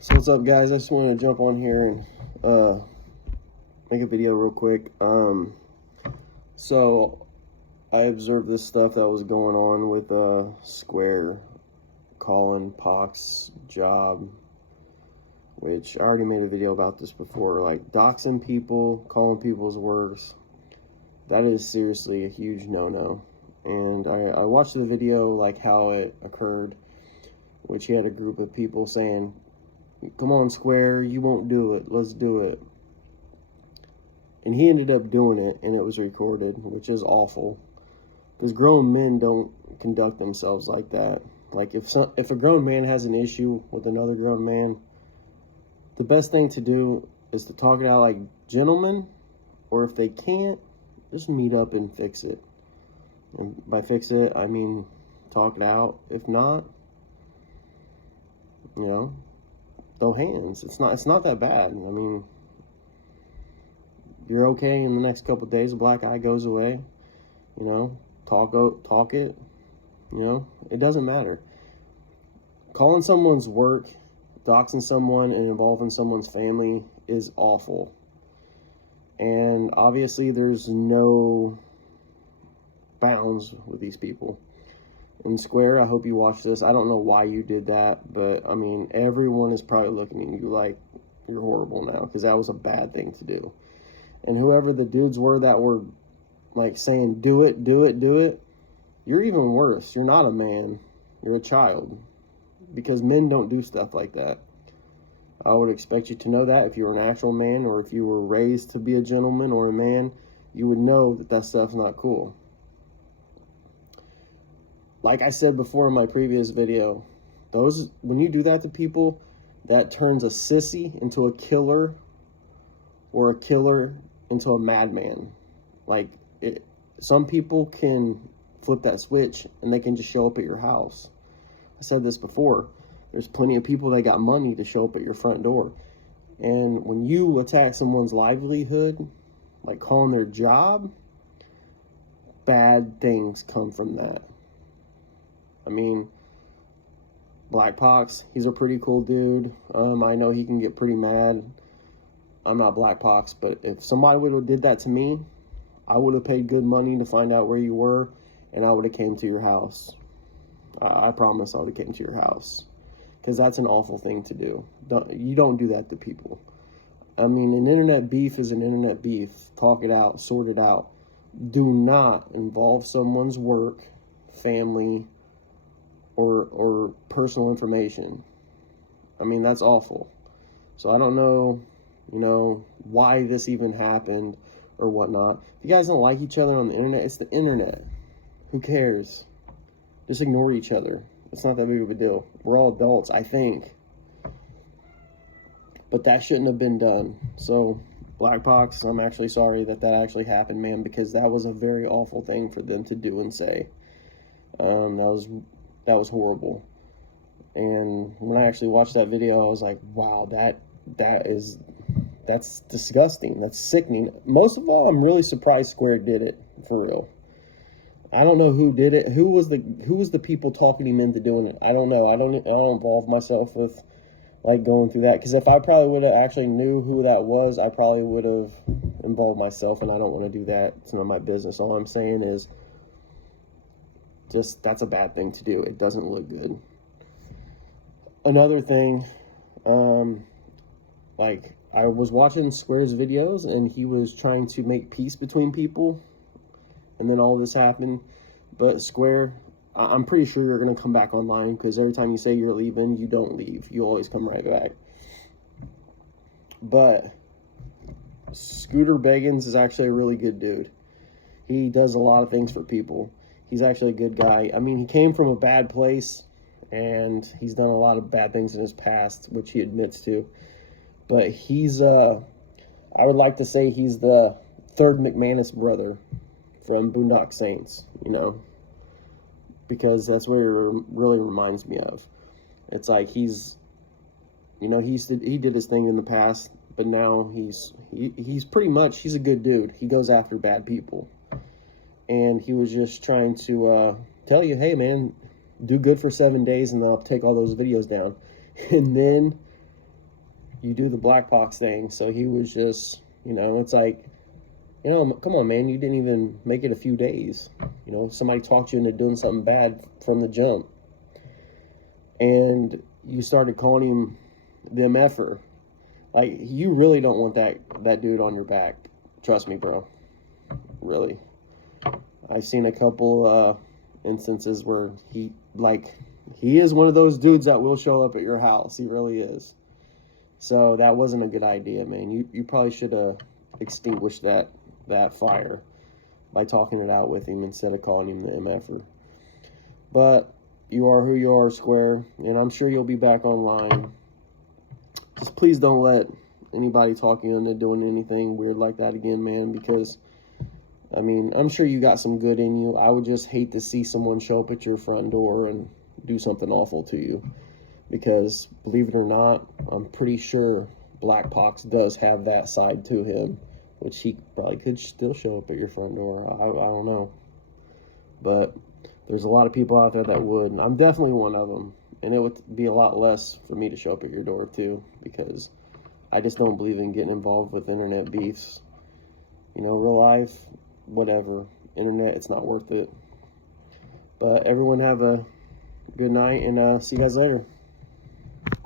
So what's up, guys? I just wanted to jump on here and make a video real quick. So I observed this stuff that was going on with Square calling Pox job, which I already made a video about this before. Like doxing people, calling people's works, that is seriously a huge no-no. And I watched the video, like how it occurred, which he had a group of people saying, "Come on, Square, you won't do it. Let's do it." And he ended up doing it, and it was recorded, which is awful. Because grown men don't conduct themselves like that. Like, if a grown man has an issue with another grown man, the best thing to do is to talk it out like gentlemen, or if they can't, just meet up and fix it. And by fix it, I mean talk it out. If not, throw hands. It's not that bad. I mean, you're okay in the next couple of days. A black eye goes away. Talk it. It doesn't matter. Calling someone's work, doxing someone, and involving someone's family is awful. And obviously, there's no bounds with these people. And Square, I hope you watch this. I don't know why you did that, but I mean, everyone is probably looking at you like you're horrible now, because that was a bad thing to do. And whoever the dudes were that were like saying, do it, you're even worse. You're not a man. You're a child. Because men don't do stuff like that. I would expect you to know that if you were an actual man, or if you were raised to be a gentleman or a man, you would know that that stuff's not cool. Like I said before in my previous video, when you do that to people, that turns a sissy into a killer, or a killer into a madman. Some people can flip that switch and they can just show up at your house. I said this before. There's plenty of people that got money to show up at your front door. And when you attack someone's livelihood, like calling their job, bad things come from that. I mean, Blackpox, he's a pretty cool dude. I know he can get pretty mad. I'm not Blackpox, but if somebody would have did that to me, I would have paid good money to find out where you were, and I would have came to your house. I promise I would have came to your house, because that's an awful thing to do. You don't do that to people. I mean, an internet beef is an internet beef. Talk it out, sort it out. Do not involve someone's work, family, or personal information. I mean, that's awful. So I don't know, why this even happened or whatnot. If you guys don't like each other on the internet, it's the internet. Who cares? Just ignore each other. It's not that big of a deal. We're all adults, I think. But that shouldn't have been done. So, Blackpox, I'm actually sorry that actually happened, man, because that was a very awful thing for them to do and say. That was horrible. And when I actually watched that video, I was like, wow, that's disgusting. That's sickening. Most of all, I'm really surprised Square did it, for real. I don't know who did it. Who was the people talking him into doing it? I don't know. I don't involve myself with like going through that, because if I probably would have actually knew who that was, I probably would have involved myself, and I don't want to do that. It's not my business. All I'm saying is just that's a bad thing to do. It doesn't look good. Another thing, like I was watching Square's videos, and he was trying to make peace between people, and then all this happened. But Square, I'm pretty sure you're going to come back online, because every time you say you're leaving, you don't leave. You always come right back. But Beggins is actually a really good dude. He does a lot of things for people. He's actually a good guy. I mean, he came from a bad place, and he's done a lot of bad things in his past, which he admits to. But he's, I would like to say he's the third McManus brother from Boondock Saints, because that's what it really reminds me of. It's like he did his thing in the past, but now he's pretty much, he's a good dude. He goes after bad people. And he was just trying to tell you, hey, man, do good for 7 days, and I'll take all those videos down. And then you do the Blackpox thing. So he was just, you know, it's like, you know, come on, man, you didn't even make it a few days. You know, somebody talked you into doing something bad from the jump. And you started calling him the MFer. Like, you really don't want that dude on your back. Trust me, bro. Really. I've seen a couple instances where he is one of those dudes that will show up at your house. He really is. So that wasn't a good idea, man. You probably should have extinguished that fire by talking it out with him instead of calling him the MFer. But you are who you are, Square, and I'm sure you'll be back online. Just please don't let anybody talk you into doing anything weird like that again, man, because, I mean, I'm sure you got some good in you. I would just hate to see someone show up at your front door and do something awful to you, because, believe it or not, I'm pretty sure Blackpox does have that side to him, which he probably could still show up at your front door. I don't know. But there's a lot of people out there that would, and I'm definitely one of them. And it would be a lot less for me to show up at your door, too, because I just don't believe in getting involved with internet beefs. You know, real life, whatever. Internet, it's not worth it. But everyone have a good night, and see you guys later.